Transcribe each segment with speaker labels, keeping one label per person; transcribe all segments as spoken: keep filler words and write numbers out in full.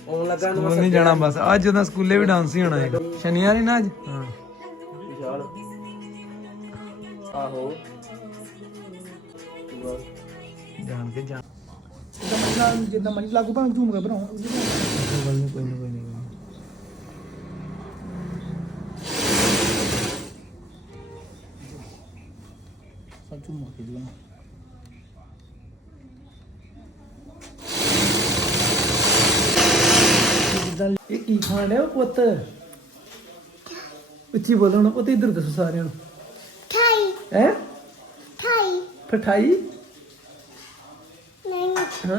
Speaker 1: ਆਉਣ ਲੱਗਾ
Speaker 2: ਸਕੂਲ ਨਹੀਂ ਜਾਣਾ ਬਸ ਅੱਜ ਉਹਦਾ ਸਕੂਲੇ ਵੀ ਡਾਂਸ ਹੀ ਹੋਣਾ ਹੈ ਸ਼ਨੀਵਾਰ ਹੀ ਨਾ ਅੱਜ ਹਾਂ
Speaker 1: ਵਿਸ਼ਾਲ ਆਹੋ
Speaker 2: ਜਾਣ ਕੇ ਜਾਣ
Speaker 3: ਜਿੱਦਾਂ ਮਰਜ਼ੀ ਜਿੱਦਾਂ ਮਰਜ਼ੀ ਲਾਗੂ ਭਾਵੇਂ ਝੂਮ ਕੇ ਬਣਾਓ
Speaker 2: ਕੋਈ ਨਹੀਂ ਕੋਈ ਨਹੀਂ ਕੋਈ ਨਹੀਂ
Speaker 3: ਸਭ ਝੂਮ ਕੇ ਜੀ ਜਿੱਦਾਂ ਇਹ ਕੀ ਖਾਣ ਡਿਆ ਪੁੱਤ ਉੱਚੀ ਬੋਲੋ ਨਾ ਪੁੱਤ ਇੱਧਰ ਦੱਸੋ ਸਾਰਿਆਂ ਨੂੰ
Speaker 4: ਠਾਈ
Speaker 3: ਹੈ
Speaker 4: ਠਾਈ
Speaker 3: ਪਠਾਈ
Speaker 4: ਨਹੀਂ
Speaker 3: ਹਾਂ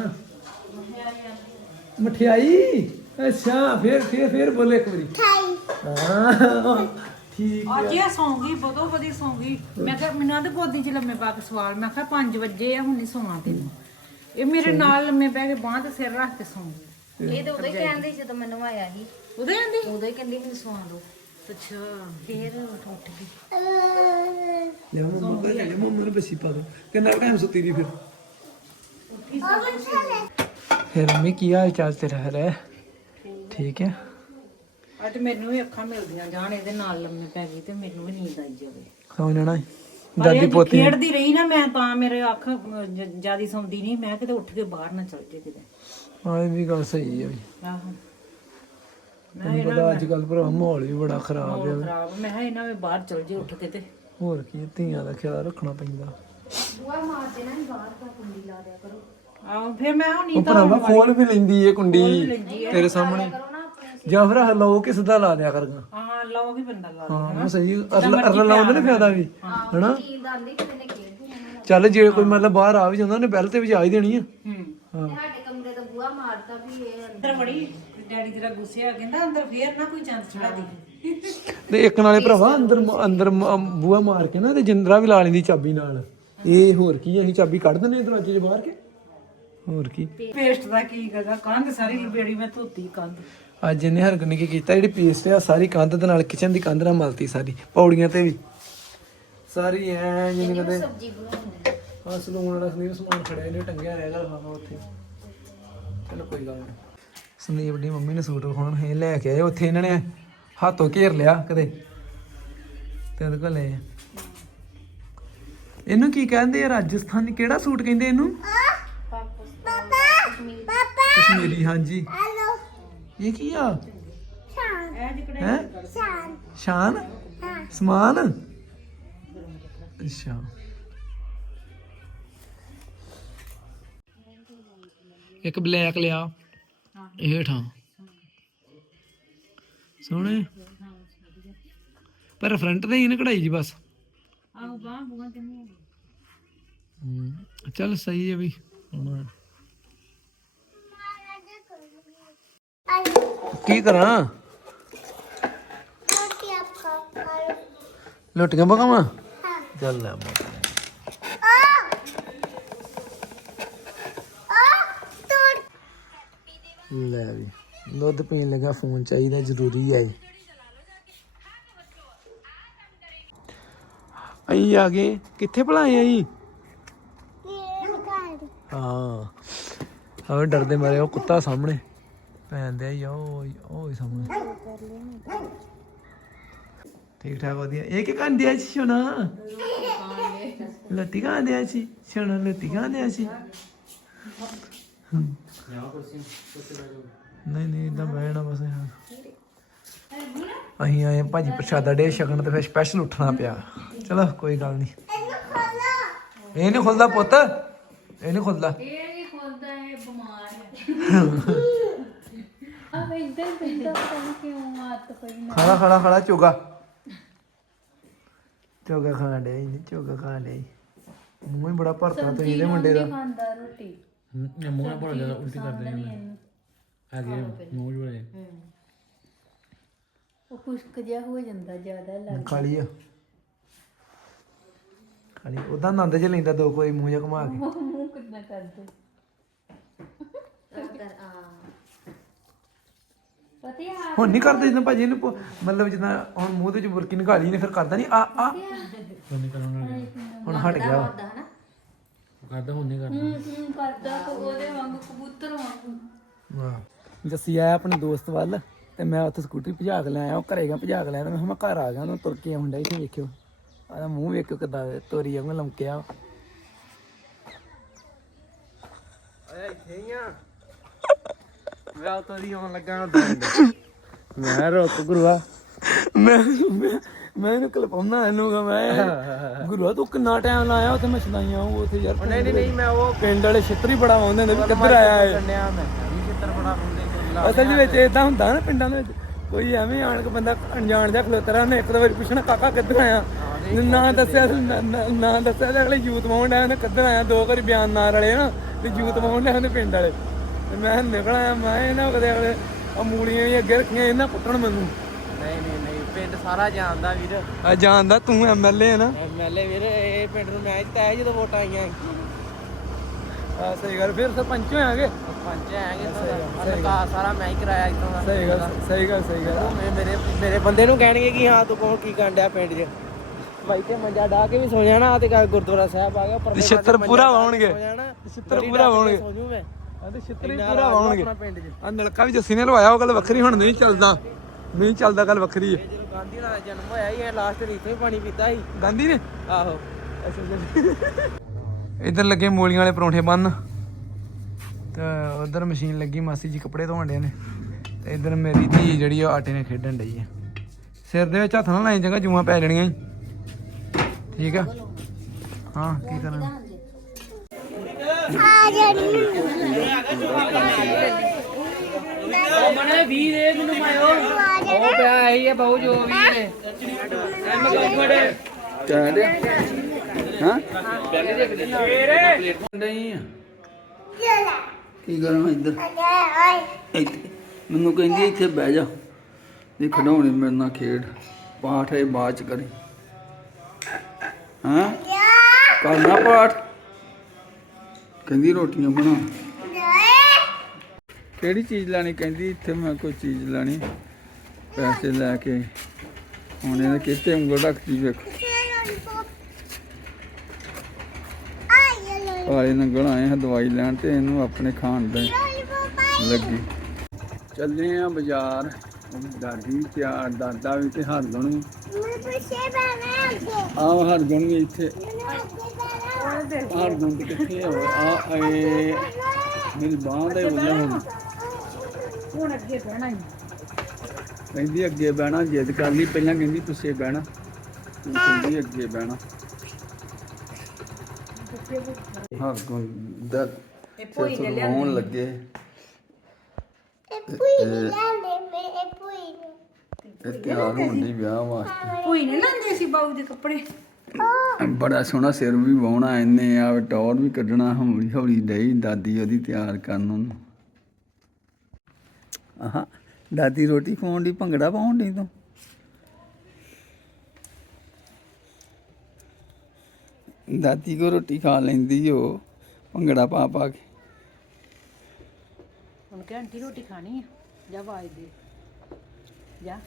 Speaker 3: ਮਠਿਆਈ ਅੱਛਾ ਫੇਰ ਫੇਰ ਫੇਰ ਬੋਲੇ ਇੱਕ ਵਾਰੀ
Speaker 4: ਠਾਈ
Speaker 3: ਹਾਂ ਠੀਕ
Speaker 5: ਅੱਜ ਇਹ ਸੌਂਗੀ ਬਦੋ ਬਦੀ ਸੌਂਗੀ ਮੈਂ ਕਿਹਾ ਮੈਨੂੰ ਆਂਦੇ ਗੋਦੀ 'ਚ ਲੰਮੇ ਪਾ ਕੇ ਸਵਾਲ ਮੈਂ ਕਿਹਾ ਪੰਜ ਵਜੇ ਆ ਹੁਣ ਨਹੀਂ ਸੌਣਾ ਤੈਨੂੰ ਇਹ ਮੇਰੇ ਨਾਲ ਲੰਮੇ ਪੈ ਕੇ ਬਾਂਹ ਤੇ ਸਿਰ ਰੱਖ ਕੇ ਸੌਂਗੀ
Speaker 6: ਇਹ ਤਾਂ ਉਦੋਂ ਹੀ ਕਹਿੰਦੇ ਜਦੋਂ ਮੈਨੂੰ ਆਇਆ ਸੀ
Speaker 5: ਉਹਦੇ ਆਂਦੀ
Speaker 6: ਉਦੋਂ ਹੀ ਕਹਿੰਦੀ ਮੈਨੂੰ ਸਵਾ ਦੋ
Speaker 5: ਅੱਛਾ
Speaker 6: ਫੇਰ ਉੱਠ ਗਈ
Speaker 3: ਲੈ ਮੰਮਾ ਕਹ ਲੈ ਮੰਮਾ ਨੂੰ ਬਸੀ ਪਾ ਦੋ ਕਿੰਨਾ ਟਾਈਮ ਸੁੱਤੀ ਦੀ ਫਿਰ ਫਿਰ ਮੰਮੀ ਕੀ ਹਾਲ ਚਾਲ ਤੇਰਾ ਹੈ ਠੀਕ ਹੈ
Speaker 5: ਅੱਜ ਮੈਨੂੰ ਵੀ ਅੱਖਾਂ ਮਿਲਦੀਆਂ ਜਾਣ ਇਹਦੇ ਨਾਲ ਲੰਮੇ ਪੈ ਗਈ ਤੇ ਮੈਨੂੰ ਵੀ ਨੀਂਦ ਆਈ ਜਾਵੇ
Speaker 3: ਸੌ ਜਾਣਾ
Speaker 5: ਦਾਦੀ ਪੋਤੀ ਖੇਡਦੀ ਰਹੀ ਨਾ ਮੈਂ ਤਾਂ ਮੇਰੇ ਅੱਖ ਜਿਆਦੀ ਸੌਂਦੀ ਨਹੀਂ ਮੈਂ ਕਿਤੇ ਉੱਠ ਕੇ ਬਾਹਰ ਨਾ ਚਲ ਜੇ ਕਿਤੇ
Speaker 3: ਹਾਂ ਇਹ ਵੀ ਗੱਲ ਸਹੀ ਹੈ ਵੀ
Speaker 5: ਆਹੋ
Speaker 3: ਤੈਨੂੰ ਪਤਾ ਅੱਜ ਕੱਲ ਭਰਾ ਮਾਹੌਲ ਵੀ ਬੜਾ ਖਰਾਬ ਹੈ
Speaker 5: ਬਹੁਤ ਖਰਾਬ ਮੈਂ ਕਿਹਾ ਇਹਨਾਂ ਵੀ ਬਾਹਰ ਚਲ ਜੇ ਉੱਠ ਕੇ ਤੇ
Speaker 3: ਹੋਰ ਕੀ ਧੀਆਂ ਦਾ ਖਿਆਲ ਰੱਖਣਾ ਪੈਂਦਾ
Speaker 6: ਬੁਆ ਮਾਰ ਦੇਣਾ ਹੀ ਬਾਹਰ ਦਾ ਕੁੰਡੀ ਲਾ ਦਿਆ ਕਰੋ
Speaker 5: ਆਹੋ ਫਿਰ ਮੈਂ ਹੁਣ
Speaker 3: ਉਹ ਭਰਾਵਾ ਖੋਲ ਵੀ ਲੈਂਦੀ ਏ ਕੁੰਡੀ ਤੇਰੇ ਸਾਹਮਣੇ
Speaker 6: ਕਰੋ ਨਾ ਆਪਣੇ
Speaker 3: ਜਾਂ ਫਿਰ ਹਲੋ ਕਿਸ ਦਾ ਲਾ ਦਿਆ ਕਰਗਾ
Speaker 5: ਹਾਂ ਲਓ ਹੀ ਬੰਦਾ ਲਾ
Speaker 3: ਹਾਂ ਸਹੀ ਅਰਲ ਅਰਲ ਲਾਉਂਦੇ ਨੇ ਫਾਇਦਾ ਵੀ ਹਨਾ
Speaker 6: ਨੀਂਦ ਆਂਦੀ ਕਿਤੇ ਨੇ ਖੇਡਦੀ ਰਹਿਣਾ
Speaker 3: ਚੱਲ ਜੇ ਕੋਈ ਮਤਲਬ ਬਾਹਰ ਆ ਵੀ ਜਾਂਦਾ ਉਹਨੇ ਬੈਲ ਤੇ ਵਜਾ ਹੀ ਦੇਣੀ ਆ
Speaker 5: ਹੂੰ
Speaker 3: ਹਾਂ
Speaker 6: ਸਾਡੇ ਕਮਰੇ ਦਾ ਬੂਆ ਮਾਰਦਾ ਵੀ ਇਹ
Speaker 5: ਅੰਦਰ ਬੜੀ ਡੈਡੀ ਤੇਰਾ ਗੁੱਸੇ ਆ ਕਹਿੰਦਾ ਅੰਦਰ ਫੇਰ ਨਾ ਕੋਈ ਚੰਦ ਚੜਾ ਦੀ
Speaker 3: ਤੇ ਇੱਕ ਨਾਲੇ ਭਰਾਵਾ ਅੰਦਰ ਅੰਦਰ ਮ- ਬੂਹਾ ਮਾਰ ਕੇ ਨਾ ਤੇ ਜਿੰਦਰਾ ਵੀ ਲਾ ਲੈਂਦੀ ਚਾਬੀ ਨਾਲ ਇਹ ਹੋਰ ਕੀ ਅਸੀਂ ਚਾਬੀ ਕੱਢ ਦਿੰਦੇ ਦਰਵਾਜ਼ੇ 'ਚ ਬਾਹਰ ਕੇ ਹੋਰ ਕੀ
Speaker 5: ਪੇਸਟ ਦਾ ਕੀ ਕਰਦਾ ਕੰਧ ਸਾਰੀ ਲਬੇੜੀ ਮੈਂ ਧੋਤੀ ਕੰਧ
Speaker 3: ਅੱਜ ਇਹਨੇ ਹਰਗੁਣ ਨੇ ਕੀ ਕੀਤਾ ਜਿਹੜੀ ਪੇਸਟ ਆ ਸਾਰੀ ਕੰਧ ਦੇ ਨਾਲ ਕਿਚਨ ਦੀ ਕੰਧ ਨਾਲ ਮਲਤੀ ਸਾਰੀ ਪੌੜੀਆਂ ਤੇ ਵੀ ਸਾਰੀ ਐ ਜਿਵੇਂ ਕਹਿੰਦੇ
Speaker 6: ਸਬਜ਼ੀ ਬਣਾਉਂਦੀ
Speaker 3: ਹਾਂ ਸਲੂਨ ਵਾਲਾ ਸੰਦੀਪ ਸਮਾਨ ਖੜਿਆ ਇਹਨੇ ਟੰਗਿਆ ਰਹਿ ਗਿਆ ਹਾਂ ਉੱਥੇ ਚਲੋ ਕੋਈ ਗੱਲ ਨਹੀਂ ਸੰਦੀਪ ਦੀ ਮੰਮੀ ਨੇ ਸੂਟ ਵਿਖਾਉਣ ਇਹ ਲੈ ਕੇ ਆਏ ਉੱਥੇ ਇਹਨਾਂ ਨੇ ਹੱਥੋਂ ਘੇਰ ਲਿਆ ਕਦੇ ਤੇ ਉਹਦੇ ਕੋਲ ਲੈ ਆ ਇਹਨੂੰ ਕੀ ਕਹਿੰਦੇ ਆ ਰਾਜਸਥਾਨੀ ਕਿਹੜਾ ਸੂਟ ਕਹਿੰਦੇ ਇਹਨੂੰ ਕਸ਼ਮੀਰੀ ਹਾਂਜੀ
Speaker 4: ਹੈਲੋ
Speaker 3: ਇਹ ਕੀ ਆ
Speaker 4: ਸ਼ਾਨ
Speaker 3: ਹੈ
Speaker 4: ਸ਼ਾਨ
Speaker 3: ਸ਼ਾਨ ਸਮਾਨ ਅੱਛਾ ਇੱਕ ਬਲੈਕ ਲਿਆ ਇਹ ਠਾਂ ਸੋਹਣੇ ਪਰ ਫਰੰਟ ਤੇ ਹੀ ਨਾ ਕਢਾਈ ਜੀ ਬਸ
Speaker 5: ਆਹੋ ਬਾਹ ਬੂਹਾਂ ਤੇ ਨਹੀਂ
Speaker 3: ਹੂੰ ਚੱਲ ਸਹੀ ਹੈ ਵੀ ਹੁਣ ਕੀ ਕਰਾਂ
Speaker 4: ਰੋਟੀ ਆਪਕਾ ਖਾਓ
Speaker 3: ਲੁੱਟੀਆਂ ਪਕਾਵਾਂ
Speaker 4: ਹਾਂ
Speaker 3: ਚੱਲ ਲੈ ਮਾ
Speaker 4: ਆ ਆ ਤੋੜ
Speaker 3: ਲੈ ਵੀ ਦੁੱਧ ਪੀਣ ਲੱਗਾ ਫੋਨ ਚਾਹੀਦਾ ਜ਼ਰੂਰੀ ਹੈ ਅਈ ਆ ਗਏ ਕਿੱਥੇ ਭਲਾਏ ਆਈ
Speaker 4: ਇਹ ਗਾੜੀ
Speaker 3: ਹਾਂ ਹਾਂ ਡਰਦੇ ਮਾਰੇ ਉਹ ਕੁੱਤਾ ਸਾਹਮਣੇ ਪੈਂਦੇ ਆ ਉਹ ਉਹ ਸਾਹਮਣੇ ਠੀਕ ਠਾਕ ਵਧੀਆ ਇਹ ਕੀ ਕਹਿੰਦੇ ਆ ਸੋਨਾ ਲੱਤੀ ਕਹਿੰਦੇ ਆ ਸੀ ਸੋਨਾ ਲੱਤੀ ਕਹਿੰਦੇ ਆ ਸੀ ਨਹੀਂ ਨਹੀਂ ਇਦਾਂ ਬਹਿਣਾ ਬਸ ਯਾਰ ਅਸੀਂ ਆਏ ਭਾਜੀ ਪ੍ਰਸ਼ਾਦਾ ਡੇ ਛਕਣ ਤੇ ਫਿਰ ਸਪੈਸ਼ਲ ਉੱਠਣਾ ਪਿਆ ਚਲੋ ਕੋਈ ਗੱਲ ਨਹੀਂ
Speaker 4: ਇਹਨੂੰ ਖੋਲੋ
Speaker 3: ਇਹ ਨਹੀਂ ਖੁੱਲਦਾ ਪੁੱਤ ਇਹ ਨਹੀਂ ਖੁੱਲਦਾ
Speaker 6: ਇਹ ਨਹੀਂ ਖੋਲਦਾ ਇਹ ਬਿਮਾਰ ਹੈ ਆ ਵੇ ਇੱਧਰ ਇੱਧਰ ਪਤਾ ਕਿਉਂ ਆਤ ਪਈ ਨਾ
Speaker 3: ਖੜਾ ਖੜਾ ਖੜਾ ਚੋਗਾ ਚੋਗਾ ਖਾਣ ਡਿਆ ਇਹਨੇ ਚੋਗਾ ਖਾਣ ਡਿਆ ਮੂੰਹ ਹੀ ਬੜਾ ਭਰਤਾ ਤੇ ਇਹਦੇ ਮੁੰਡੇ ਦਾ
Speaker 6: ਖਾਂਦਾ ਰੋਟੀ
Speaker 3: ਹੂੰ ਮੂੰਹ ਨਾਲ ਭਰ ਜਾਂਦਾ ਉਲਟੀ ਕਰਦੇ ਨੇ ਆ ਗਏ ਮੂੰਹ ਜੁੜੇ
Speaker 6: ਉਹ ਖੁਸ਼ਕ ਜਿਹਾ ਹੋ ਜਾਂਦਾ ਜ਼ਿਆਦਾ ਲੱਗ
Speaker 3: ਖਾਲੀ ਆ ਖਾਲੀ ਉਹਦਾ ਆਨੰਦ ਚ ਲੈਂਦਾ ਦੋ ਕੋਈ ਮੂੰਹ ਜਿਹਾ ਘੁਮਾ ਕੇ
Speaker 6: ਮੂੰਹ ਕਿੰਨਾ ਕਰਦੇ ਕਰ ਆ ਪਤਾ ਹੈ
Speaker 3: ਹੁਣ ਨਹੀਂ ਕਰਦੇ ਜਦੋਂ ਭਾਜੀ ਇਹਨੂੰ ਪ- ਮਤਲਬ ਜਿੱਦਾਂ ਹੁਣ ਮੂੰਹ ਦੇ ਚ ਬੁਰਕੀ ਨਿਕਾਲੀ ਨੇ ਫਿਰ ਕਰਦਾ ਨਹੀਂ ਆ ਆ ਹੁਣ ਹਟ ਗਿਆ ਵਾ।
Speaker 6: ਕਰਦਾ ਹਨਾ
Speaker 3: ਕਰਦਾ ਹੁਣ ਨਹੀਂ ਕਰਦਾ
Speaker 6: ਹੂੰ ਹੂੰ ਕਰਦਾ ਕੋ ਉਹਦੇ ਵਾਂਗੂ ਕਬੂਤਰ ਵਾਂਗੂ
Speaker 3: ਵਾਹ ਜੱਸੀ ਆਇਆ ਆਪਣੇ ਦੋਸਤ ਵੱਲ ਤੇ ਮੈਂ ਉੱਥੇ ਸਕੂਟਰੀ ਭਜਾ ਕੇ ਲੈ ਆਇਆ ਉਹ ਘਰੇ ਗਿਆ ਭਜਾ ਕੇ ਲੈ ਆਇਆ ਮੈਂ ਕਿਹਾ ਮੈਂ ਘਰ ਆ ਗਿਆ ਉਹਨੂੰ ਤੁਰ ਕੇ ਆਉਂਦਾ ਇੱਥੇ ਵੇਖਿਓ ਆ ਮੂੰਹ ਵੇਖਿਓ ਕਿੱਦਾਂ ਤੋਰੀ ਵਾਂਗ ਲਮਕਿਆ
Speaker 2: ਆਇਆ ਇੱਥੇ ਹੀ ਆ ਮੈਂ ਉਤੋਂ ਦੀ ਆਉਣ ਲੱਗਾ ਹੁੰਦਾ ਮੈਂ ਰੁਕ ਗੁਰੂਆ
Speaker 3: ਮੈਂ ਮੈਂ ਮੈਂ ਇਹਨੂੰ ਕਲਪਾਉਣਾ ਇਹਨੂੰ ਕਿ ਮੈਂ ਗੁਰੂਆ ਤੂੰ ਕਿੰਨਾ ਟਾਈਮ ਲਾਇਆ ਉੱਥੇ ਮੈਂ ਸੁਣਾਈਆਂ ਉਹ ਉੱਥੇ ਯਾਰ
Speaker 2: ਨਹੀਂ ਨਹੀਂ ਨਹੀਂ ਮੈਂ ਉਹ
Speaker 3: ਪਿੰਡ ਵਾਲੇ ਛਿੱਤਰੀ ਬੜਾ ਆਉਂਦੇ ਹੁੰਦੇ ਵੀ ਕਿੱਧਰ ਆਇਆ ਹੈ
Speaker 2: ਕੰਨਿਆ ਮੈਂ ਵੀ ਚਿੱਤਰ ਬੜਾ ਹੁੰਦੇ
Speaker 3: ਅਸਲ ਦੇ ਵਿੱਚ ਇਦਾਂ ਹੁੰਦਾ ਨਾ ਪਿੰਡਾਂ ਦੇ ਵਿੱਚ ਕੋਈ ਐਵੇਂ ਆਣ ਕੇ ਬੰਦਾ ਅਣਜਾਣ ਜਿਹਾ ਖਲੋਤਾ ਰਹਿੰਦਾ ਇੱਕ ਦੋ ਵਾਰੀ ਪੁੱਛਣਾ ਕਾਕਾ ਕਿੱਧਰ ਆਇਆ ਨਾ ਦੱਸਿਆ ਨਾ ਦੱਸਿਆ ਤੇ ਅਗਲੇ ਯੂਥ ਮਾਉਂਡ ਆਇਆ ਉਹਨੇ ਕਿੱਧਰ ਆਇਆ ਦੋ ਵਾਰੀ ਬਿਆਨ ਨਾਲ ਰਲੇ ਨਾ ਤੇ ਯੂਥ ਮਾਉਂਡ ਆਇਆ ਉਹਨੇ ਪਿੰਡ ਵਾਲੇ ਤੇ ਮੈਂ ਨਿਕਲ ਆਇਆ ਮੈਂ ਇਹਨਾਂ ਕਦੇ ਅਗਲੇ ਆ ਮੂਲੀਆਂ ਵੀ ਅੱਗੇ ਰੱਖੀਆਂ ਇਹਨਾਂ ਪੁੱਟਣ ਮੈਨੂੰ
Speaker 2: ਨਹੀਂ ਨਹੀਂ ਨਹੀਂ ਪਿੰਡ ਸਾਰਾ ਜਾਣਦਾ ਵੀਰ
Speaker 3: ਆ ਜਾਣਦਾ ਤੂੰ ਐਮਐਲਏ ਹੈ ਨਾ
Speaker 2: ਐਮਐਲਏ ਵੀਰ ਇਹ ਪਿੰਡ ਨੂੰ ਮੈਚ ਤਾਂ ਜਦੋਂ ਵੋਟਾਂ ਆਈਆਂ
Speaker 3: ਆ ਸਹੀ ਗੱਲ ਫਿਰ ਸਰਪੰਚ ਹੋਇਆਗੇ
Speaker 2: ਪੰਚ ਆਏਗੇ ਸਰਕਾਰ ਸਾਰਾ ਮੈਂ ਹੀ ਕਰਾਇਆ ਇੱਥੋਂ ਦਾ
Speaker 3: ਸਹੀ ਗੱਲ ਸਹੀ ਗੱਲ ਸਹੀ ਗੱਲ
Speaker 2: ਮੇ- ਮੇਰੇ ਮੇਰੇ ਬੰਦੇ ਨੂੰ ਕਹਿਣਗੇ ਕਿ ਹਾਂ ਤੂੰ ਕੌਣ ਕੀ ਕਰਨ ਡਿਆ ਪਿੰਡ 'ਚ ਬਾਈ ਤੇ ਮੰਜਾ ਡਾ ਕੇ ਵੀ ਸੋ ਜਾਣਾ ਤੇ ਕੱਲ ਗੁਰਦੁਆਰਾ ਸਾਹਿਬ ਆ ਗਿਆ ਪਰ
Speaker 3: ਛਿੱਤਰ ਪੂਰਾ ਵਾਉਣਗੇ
Speaker 2: ਛਿੱਤਰ
Speaker 3: ਛਿੱਤਰ ਪੂਰਾ ਵਾਉਣਗੇ
Speaker 2: ਸੋ ਜੂ ਮੈਂ
Speaker 3: ਆ ਤੇ ਛਿੱਤਰ ਹੀ ਪੂਰਾ ਵਾਉਣਗੇ
Speaker 2: ਆਪਣਾ ਪਿੰਡ 'ਚ
Speaker 3: ਆ ਨਲਕਾ ਵੀ ਜੱਸੀ ਨੇ ਲਵਾਇਆ ਉਹ ਗੱਲ ਵੱਖਰੀ ਹੁਣ ਨਹੀਂ ਚੱਲਦਾ ਨਹੀਂ ਚੱਲਦਾ ਗੱਲ ਵੱਖਰੀ ਹੈ
Speaker 2: ਜਦੋਂ ਗਾਂਧੀ ਦਾ ਜਨਮ ਹੋਇਆ ਸੀ ਇਹ ਲਾਸਟ ਰੀਤੇ ਹੀ ਪਾਣੀ ਪੀਤਾ ਸੀ
Speaker 3: ਗਾਂਧੀ ਨੇ
Speaker 2: ਆਹੋ
Speaker 3: ਇੱਧਰ ਲੱਗੇ ਮੂਲੀਆਂ ਵਾਲੇ ਪਰੌਂਠੇ ਬੰਨ ਤੇ ਉਧਰ ਮਸ਼ੀਨ ਲੱਗੀ ਮਾਸੀ ਜੀ ਕੱਪੜੇ ਧੋਣ ਡੇ ਨੇ ਤੇ ਇੱਧਰ ਮੇਰੀ ਧੀ ਜਿਹੜੀ ਉਹ ਆਟੇ ਨਾਲ ਖੇਡਣ ਡਈ ਹੈ ਸਿਰ ਦੇ ਵਿੱਚ ਹੱਥ ਨਾਲ ਲਾਈ ਚੰਗਾ ਜੂਆਂ ਪੈ ਜਾਣੀਆਂ ਠੀਕ ਆ ਹਾਂ ਕੀ ਕਰਨਾ
Speaker 4: ਆ ਜਾਣੀ
Speaker 2: ਮਨੇ ਵੀਰ ਇਹ ਮੈਨੂੰ ਮਾਇਓ ਉਹ ਪਿਆ ਇਹੀ ਹੈ ਬਹੁ ਜੋ ਵੀ ਹੈ ਐਮ ਕੋੜੇ
Speaker 3: ਕਹਿੰਦੇ ਹਾਂ ਨਹੀਂ ਆ
Speaker 4: ਚਲਾ
Speaker 3: ਕੀ ਕਰਾਂ ਇੱਧਰ
Speaker 4: ਓਏ
Speaker 3: ਇੱਥੇ ਮੈਨੂੰ ਕਹਿੰਦੀ ਇੱਥੇ ਬਹਿ ਜਾ ਇਹ ਖਿਡੌਣੇ ਮੇਰੇ ਨਾਲ ਖੇਡ ਪਾਠ ਇਹ ਬਾਅਦ ਚ ਕਰੀ ਹਾਂ ਕਰਨਾ ਪਾਠ ਕਹਿੰਦੀ ਰੋਟੀਆਂ ਬਣਾ ਕਿਹੜੀ ਚੀਜ਼ ਲੈਣੀ ਕਹਿੰਦੀ ਇੱਥੇ ਮੈਂ ਕੋਈ ਚੀਜ਼ ਲੈਣੀ ਪੈਸੇ ਲੈ ਕੇ ਹੁਣ ਇਹਨੇ ਕਿਤੇ ਉਂਗਲ ਰੱਖਦੀ ਵੇਖੋ ਕਾਲੇ ਨੰਗਲ ਆਏ ਹਾਂ ਦਵਾਈ ਲੈਣ ਤੇ ਇਹਨੂੰ ਆਪਣੇ ਖਾਣ ਦੇ ਲੱਗੀ ਚੱਲੇ ਆ ਬਾਜ਼ਾਰ ਦਾਦੀ ਤਿਆਰ ਦਾਦਾ ਵੀ ਤੇ ਹਰਗੁਣ ਵੀ ਆਹ ਹਰਗੁਣ ਵੀ ਇੱਥੇ ਹਰਗੁਣ ਤੇ ਕਿੱਥੇ ਆ ਆ ਆਏ ਮੇਰੀ ਬਾਂਹ ਦਾ ਵਜ੍ਹਾ ਹੁਣ
Speaker 5: ਹੁਣ ਅੱਗੇ ਬਹਿਣਾ ਹੀ
Speaker 3: ਕਹਿੰਦੀ ਅੱਗੇ ਬਹਿਣਾ ਜਿੱਦ ਕਰ ਲਈ ਪਹਿਲਾਂ ਕਹਿੰਦੀ ਪਿੱਛੇ ਬਹਿਣਾ ਹੁਣ ਕਹਿੰਦੀ ਅੱਗੇ ਬਹਿਣਾ ਹਰਗੁਣ ਦਾ ਸਿਰ ਸੁਣਾਉਣ ਲੱਗੇ
Speaker 4: ਇਹ ਪੂਈ ਲੈਣੇ ਮੇਰੇ ਪੂਈ ਨੇ
Speaker 3: ਇਹ ਤਿਆਰ ਹੋਣ ਦੀ ਵਿਆਹ ਵਾਸਤੇ
Speaker 5: ਕੋਈ ਨਹੀਂ ਲਾਂਦੇ ਸੀ ਬਾਊ ਦੇ ਕੱਪੜੇ
Speaker 3: ਬੜਾ ਸੋਹਣਾ ਸਿਰ ਵੀ ਵਾਹੁਣਾ ਇਹਨੇ ਆ ਟੌਰ ਵੀ ਕੱਢਣਾ ਹੌਲੀ ਹੌਲੀ ਡਈ ਦਾਦੀ ਉਹਦੀ ਤਿਆਰ ਕਰਨ ਉਹਨੂੰ ਆਹ ਦਾਦੀ ਰੋਟੀ ਖਵਾਉਣ ਦੀ ਭੰਗੜਾ ਪਾਉਣ ਦੀ ਤੂੰ ਦਾਦੀ ਕੋ ਰੋਟੀ ਖਾ ਲੈਂਦੀ ਉਹ ਭੰਗੜਾ ਪਾ ਪਾ ਕੇ
Speaker 5: ਹੁਣ ਕਿ ਆਂਟੀ ਰੋਟੀ ਖਾਣੀ ਆ ਜਾ ਆਵਾਜ਼ ਦੇ ਜਾ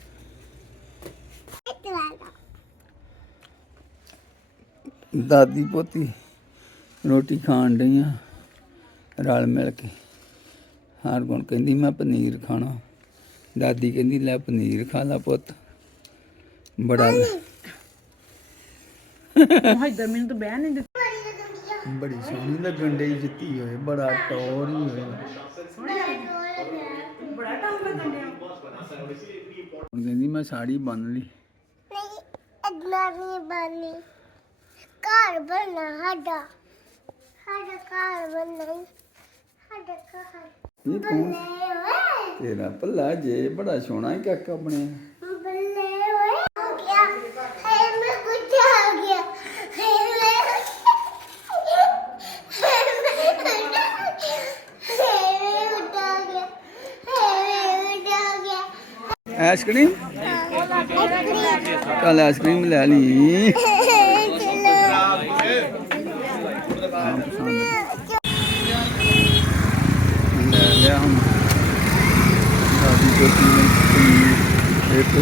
Speaker 3: ਦਾਦੀ ਪੋਤੀ ਰੋਟੀ ਖਾਣ ਡਈਆਂ ਰਲ ਮਿਲ ਕੇ ਹਰਗੁਣ ਕਹਿੰਦੀ ਮੈਂ ਪਨੀਰ ਖਾਣਾ ਦਾਦੀ ਕਹਿੰਦੀ ਲੈ ਪਨੀਰ ਖਾ ਲਾ ਪੁੱਤ ਬੜਾ
Speaker 5: ਇੱਧਰ ਮੈਨੂੰ ਤਾਂ ਬਹਿ ਨਹੀਂ ਦਿੱਤੀ
Speaker 3: ਬੜੀ ਸੋਹਣੀ ਲੱਗਣ ਡਈ ਜਿੱਤੀ ਹੋਏ ਬੜਾ ਟੌਰ ਹੀ ਹੋਏ
Speaker 5: ਬੜਾ ਟਾਈਮ ਲੱਗਣ ਡਿਆ
Speaker 3: ਹੁਣ ਕਹਿੰਦੀ ਮੈਂ ਸਾੜੀ ਬੰਨ ਲਈ
Speaker 4: ਨਹੀਂ ਅੱਲਾ ਨਹੀਂ ਬਾਨੀ ਘਰ ਬਣਨਾ ਸਾਡਾ ਸਾਡਾ ਘਰ ਬਣਨਾ ਸਾਡਾ ਘਰ
Speaker 3: ਇਹ ਕੌਣ
Speaker 4: ਬੱਲੇ ਓਏ
Speaker 3: ਤੇਰਾ ਭੱਲਾ ਜੇ ਬੜਾ ਸੋਹਣਾ ਹੀ ਕਾਕਾ ਬਣਿਆ
Speaker 4: ਬੱਲੇ ਓਏ ਹੋ ਗਿਆ ਹੈ ਮੈਂ ਕੁਝ ਆ ਗਿਆ ਹੈ ਮੈਂ
Speaker 3: ਆਈਸਕ੍ਰੀਮ ਕੱਲ ਆਈਸਕ੍ਰੀਮ ਲੈ ਲਈ ਲੈ ਲਿਆ ਹੁਣ ਦਾਦੀ ਕੋਲ ਇੱਕ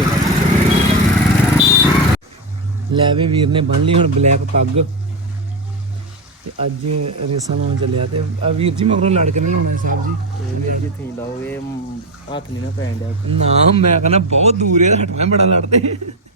Speaker 3: ਲੈ ਵੀ ਵੀਰ ਨੇ ਬੰਨ ਲਈ ਹੁਣ ਬਲੈਕ ਪੱਗ ਤੇ ਅੱਜ ਰੇਸਾਂ ਲਾਉਣ ਚੱਲਿਆ ਤੇ ਆ ਵੀਰ ਜੀ ਮਗਰੋਂ ਲੜ ਕੇ ਨਹੀਂ ਲਾਉਣਾ ਸਾਹਿਬ ਜੀ
Speaker 2: ਇਹ ਜਿੱਥੇ ਲਾਓਗੇ ਹੱਥ ਨਹੀਂ ਨਾ ਪੈਣ ਡਿਆ
Speaker 3: ਨਾ ਮੈਂ ਕਹਿੰਦਾ ਬਹੁਤ ਦੂਰ ਹੈ ਹਟਵਾ ਬੜਾ ਲੜਦੇ